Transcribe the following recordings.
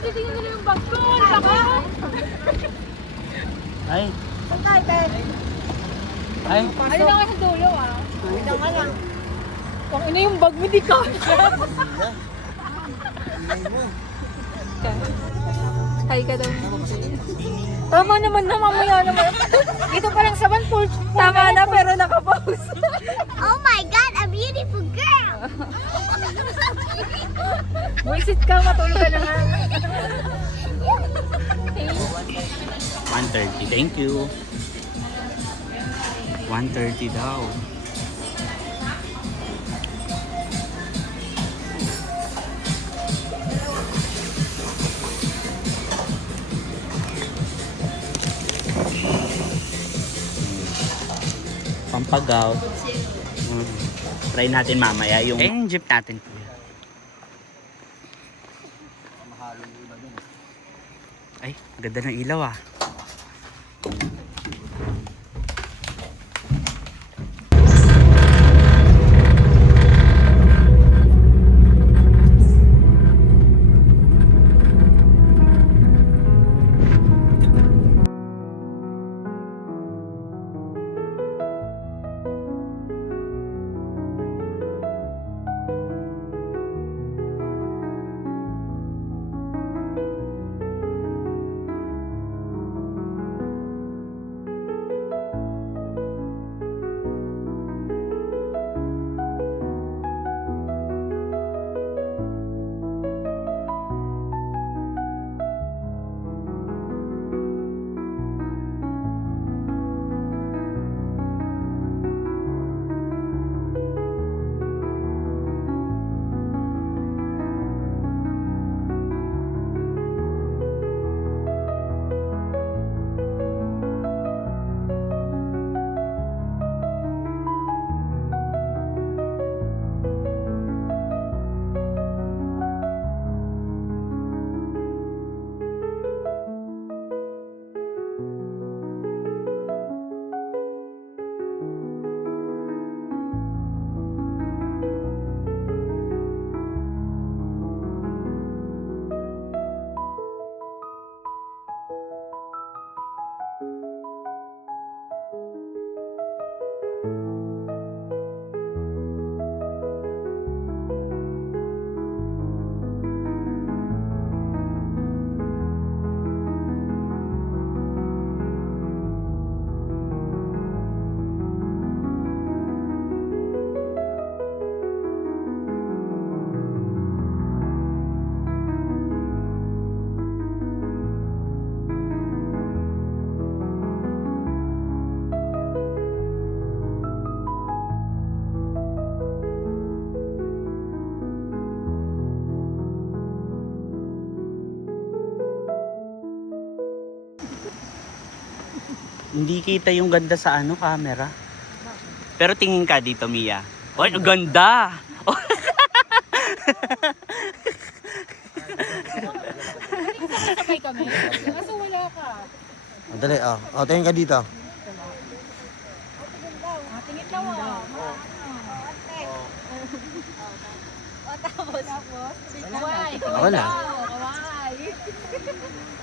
Titingnan nila yung bag ko. Laki. Ay. Saan tayo, Ben? Ay. Ano lang sa dulo ah. Ito nga lang. Kung ina yung bag mo, di ka. Hi ka daw. Tama naman na, mamaya naman. Dito pa lang sa van, full. Tama na, pero nakapause. Oh my God, a beautiful girl! Buisit ka, matulog ka na nga. 130. Thank you. 130 daw. Pampagaw. Try natin mamaya yung jeep natin. Ay, ganda ng ilaw ah. Hindi kita yung ganda sa ano, camera. Pero tingin ka dito, Mia. Ay, ang ganda! Sakay kami. Kaso wala ka. Dali, tingin ka dito. Tingit na mo. Tapos. Kawai. Ako na. Kawai.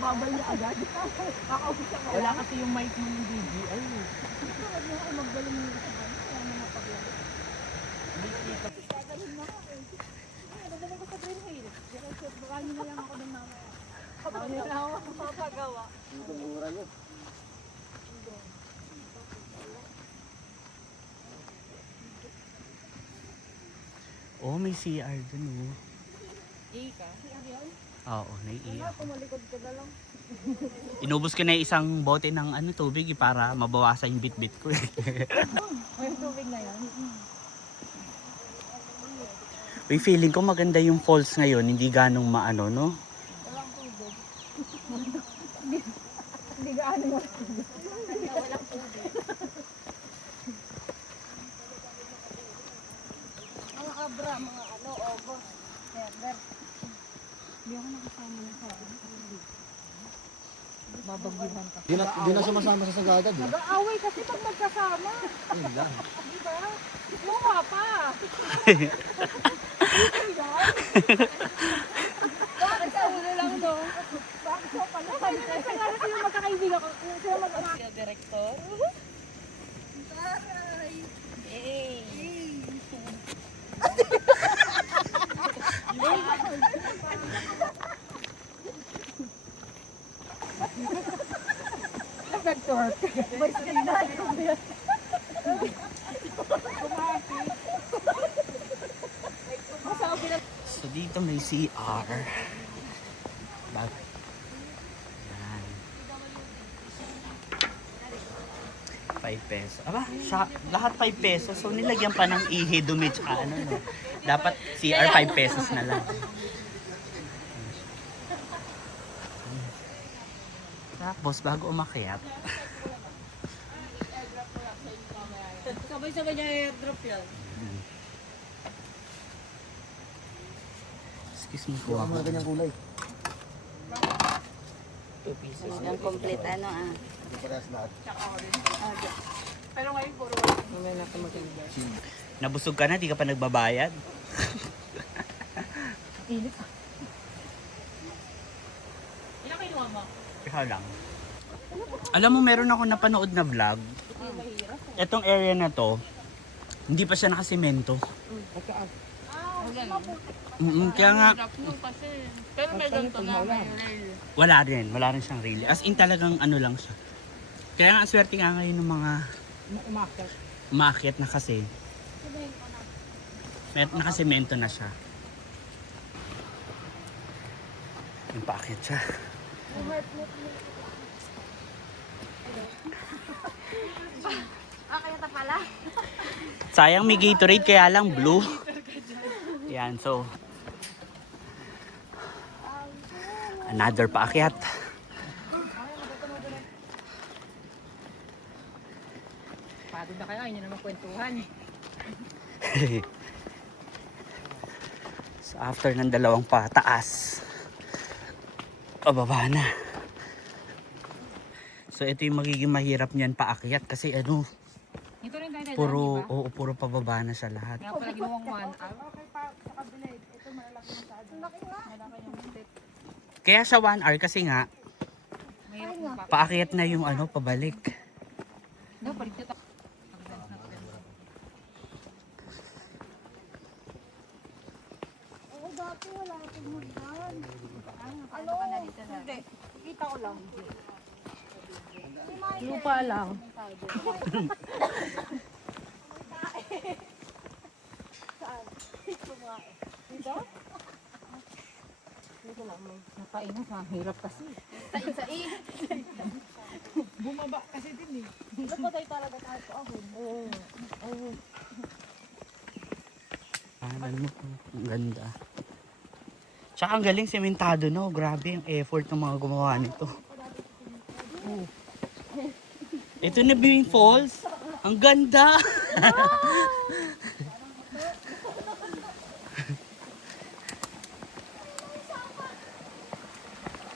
Babay niya agad. Wala kasi yung mic ng DJI. Huwag mo ako maggaling yung isa. Kaya mo mapaglaro. Dadalhin ko sa Green Hill. Baka nyo na lang ako ng mamaya. Baka nyo na ako papagawa. Ito mura nyo. Oh, may CR dun oh. Ika? CR yun? Oo, naiiyak. Pumalikod ka na lang. Inubos ko na yung isang bote ng tubig para mabawasan yung bit-bit ko eh. May tubig na yan? Uy, feeling ko maganda yung falls ngayon, hindi ganong maano, no? Walang tubig. Hindi gaano yung tubig. Walang tubig. Mga abra, mga August, September. Hindi ako nakasama na sa babagyuhan ka. Di na sumasama sa sagada, di? Nag-aaway kasi pag magkasama. Yun lang. Diba? Luha pa. Bakit sa ulo lang no? network. So dito may CR. Bag. Yan. 5 pesos. Aba, lahat 5 pesos. So nilagyan pa ng ihi, dumi, tsaka ano, no? Dapat CR 5 pesos na lang. Tapos bago umakyat, Sabay-sabay niya i-drop yan. excuse me po Yung ako. mga ganyang kulay. 2 pieces. Ang complete ano ah. Hindi parehas lahat. Pero ngayon puro mamaya na maganda. Nabusog ka na, di ka pa nagbabayad. Init. Ilang kinuha mo? Ikaw lang. Alam mo, meron ako napanood na vlog. Etong area na to, hindi pa siya nakasemento. Kaya nga, Pero may ganito na, may rail. wala rin siyang rail. As in talagang ano lang siya. Kaya nga, ang swerte nga ngayon ng mga umakyat na kasi. Nakasemento na siya. Yung paakyat siya. Kaya ta pala. Sayang may Gatorade kaya lang blue. Yan, so another paakyat. Pagod na kayo, hindi na magkwentuhan. So after ng dalawang pataas, pababa na. So ito yung magiging mahirap niyan paakyat kasi ano, Ito rin tayo puro puro pababa na siya lahat. Kaya pala ginawang 1 hour. Kaya siya 1 hour kasi nga Mahirap yung pa. paakyat na yung ano pabalik. No, balik dito. Ano? Hindi. Kita ko lang. Lupa lang. Dito lang, napainom ha. Hirap kasi. Bumaba kasi din eh. Napatay talaga tayo sa ahon. Ano mo, ang ganda. Tsaka ang galing sementado no, grabe ang effort ng mga gumawa nito. Ito na viewing falls. Ang ganda.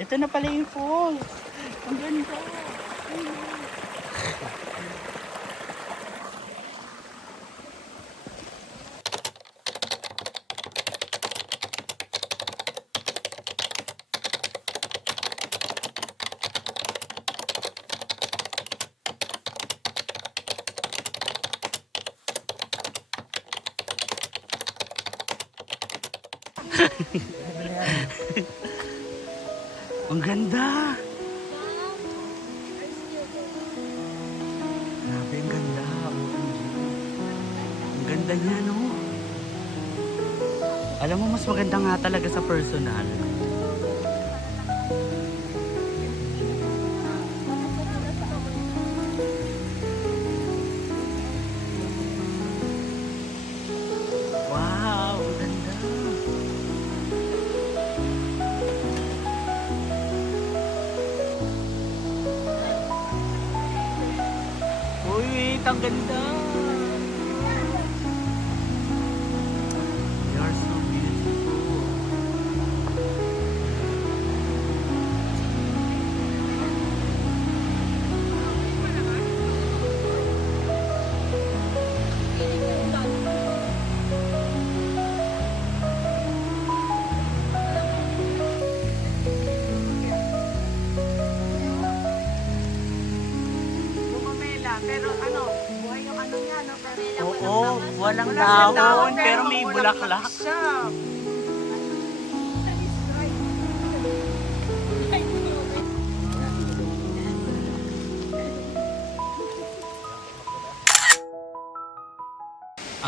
Ito na pala yung falls. Ang ganda. Ang ganda. Grabe, ang ganda. OMG. Ang ganda niya, no? Alam mo, mas maganda nga talaga sa personal. Wow, ang ganda. Uy, wait, ang ganda. They are so beautiful. Bumamela, pero ano, buhay yung ano niya, no? Pero Oo, walang dahon, pero may bulaklak. siya.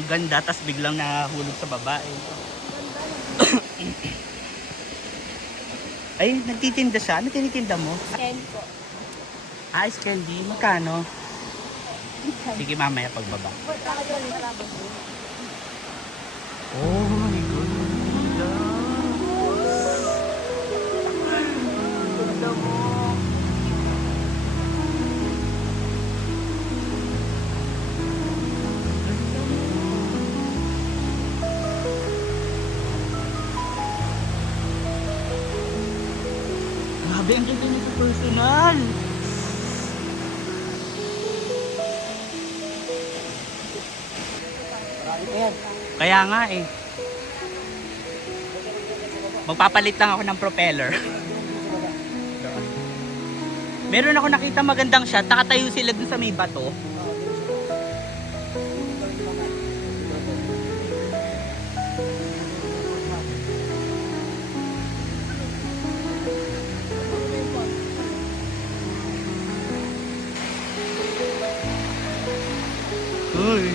Ang ganda, tas biglang nahulog sa babae. Ay, nagtitinda siya. Ano tinitinda mo? Candy po. Ice candy. Magkano? Sige, mamaya pagbaba. Oh my Grabe, ang ganda nito personal. Kaya nga eh. Magpapalit lang ako ng propeller. Meron ako nakita magandang shot. Nakatayo sila dun sa may bato. Uy.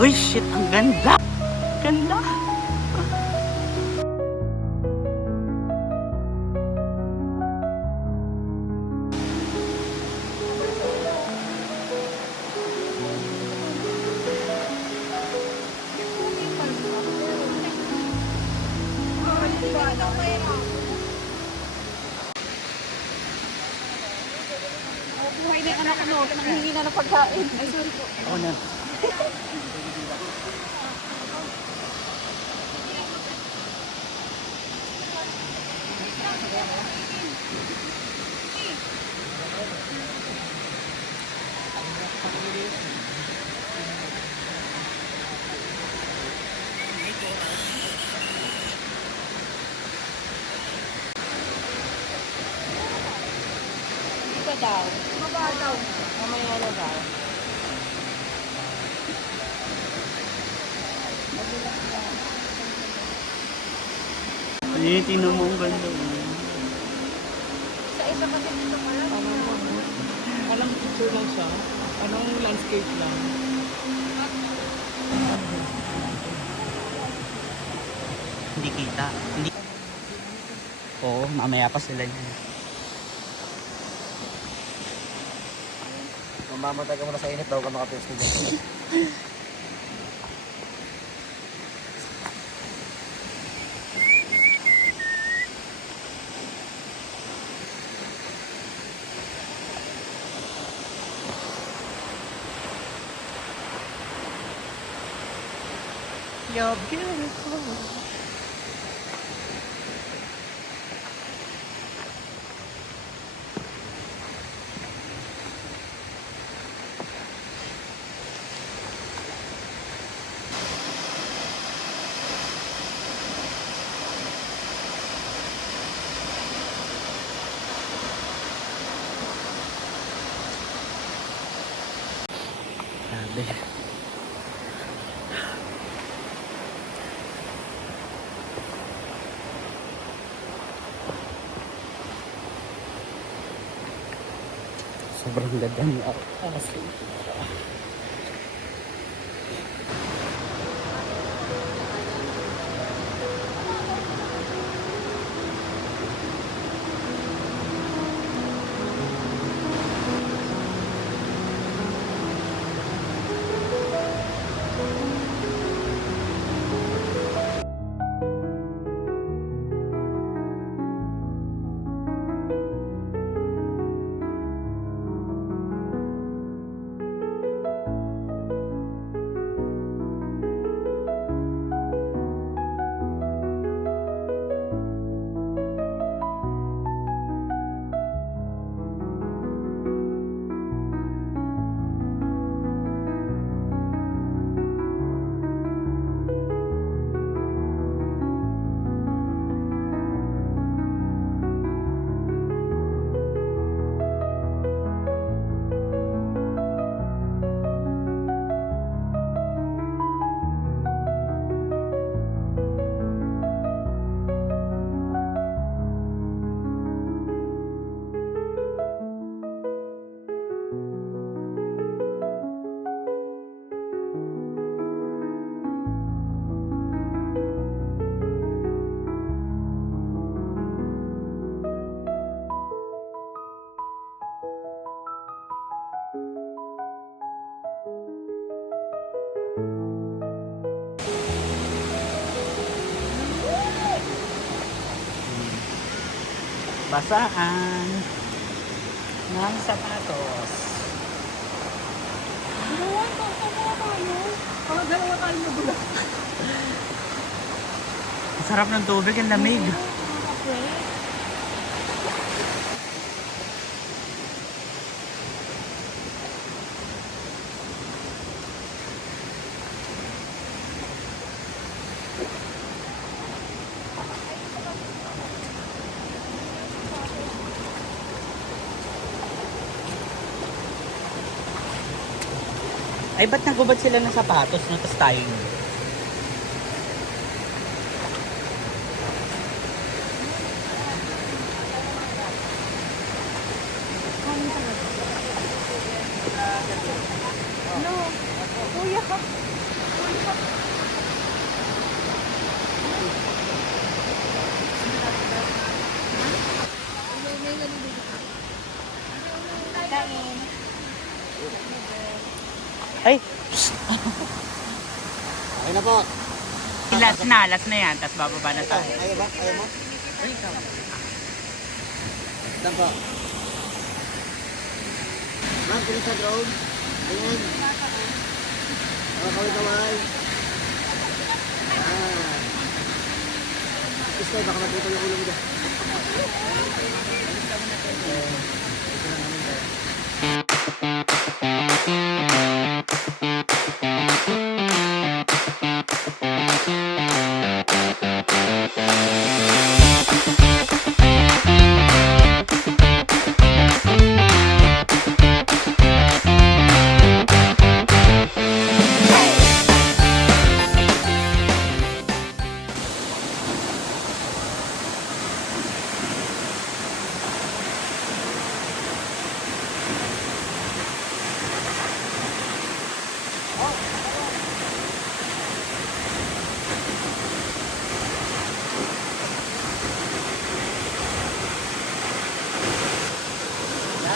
Uy, shit, ang ganda! Ganda! Buhay na yung anak ko, no? Nanghihingi na ng pagkain. Ay, sorry po. Oo na. Ito daw. Mababa daw. Mamaya na daw. Ay, tingnan mo ang ganda. Sa isa kasi dito pala. Alang picture lang siya. Anong landscape lang. Hindi kita. Hindi. Oo, mamaya pa sila yun. Mamamatay ka muna sa init daw ka makapwesto dyan. You're beautiful. Grabe. Sobrang ganda niya. basaan ng sapatos. Dalawa, mga tayo. Mga dalawa tayo na bulan. Ang sarap ng tubig, ang lamig. Ay, ba't nagubad sila ng sapatos, no? Tapos tayo yun. Ano? Kuya ka. Ay, Ayun na po. last na yan. Tapos bababa na tayo. Ayaw ba? Ayaw mo? Saan po? Ma'am, tuloy sa drone. Ayan. Kaway-kaway. Iskay, baka matutol yung ulo mo dyan.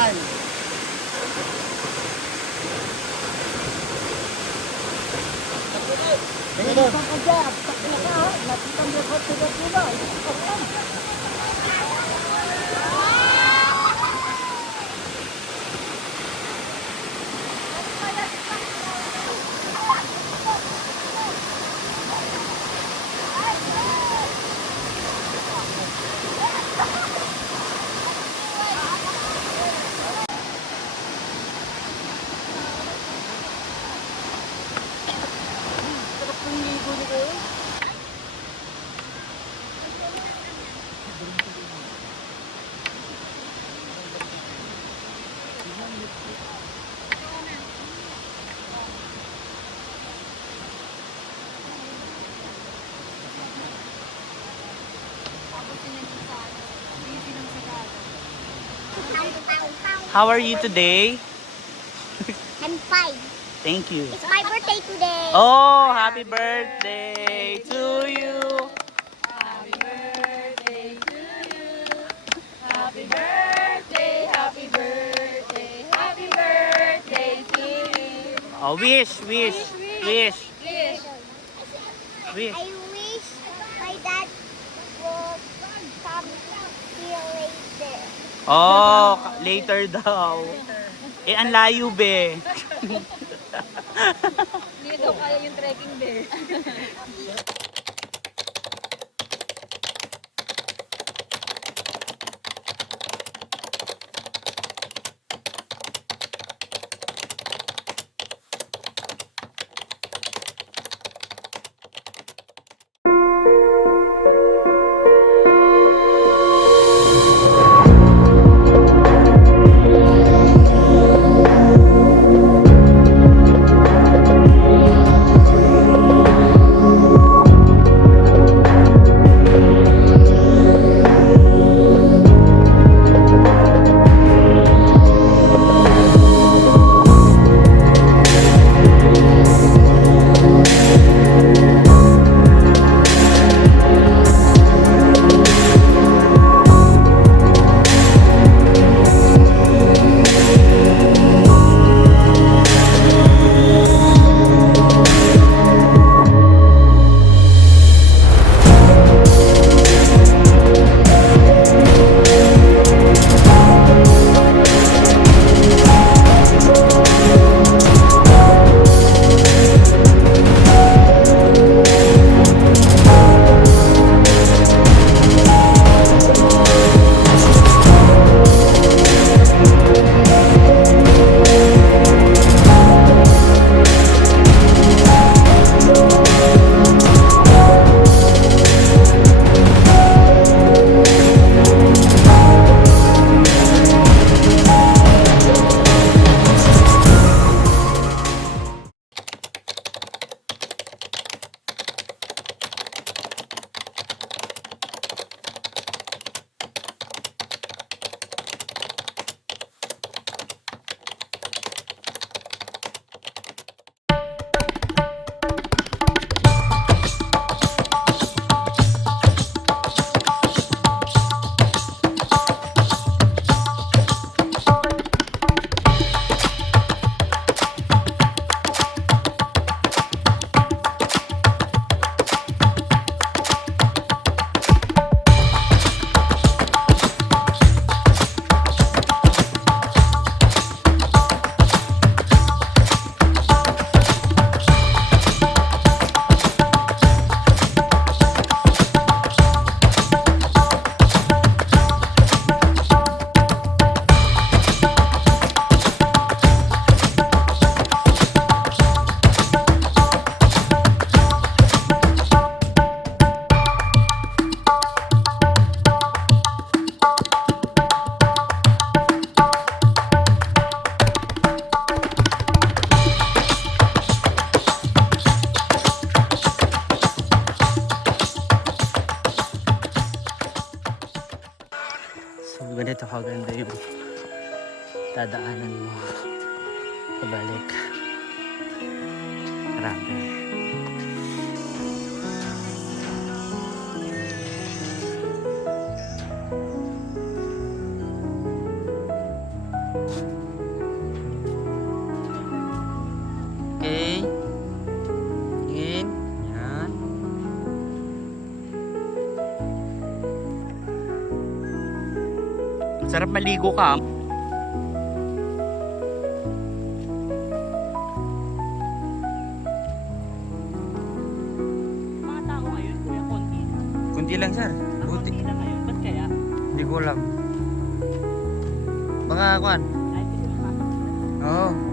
Yan. Tingnan mo. How are you today? I'm fine. Thank you. It's my birthday today. Oh, happy birthday to you. Oh, wish. Wish. Wish. I wish my dad will come here later. Oh, later daw. Eh, ang layo, be. Hindi daw kaya yung trekking there. napakaganda yung dadaanan mo pabalik. Grabe. Okay. Tingin. Yan. Sarap maligo ka. Mga tao ngayon, kuya, konti na. Kunti lang sir. Buti. Konti na ngayon. Ba't kaya? Hindi ko alam. Mga kwan. Ay, hindi ko napapakita. Oo.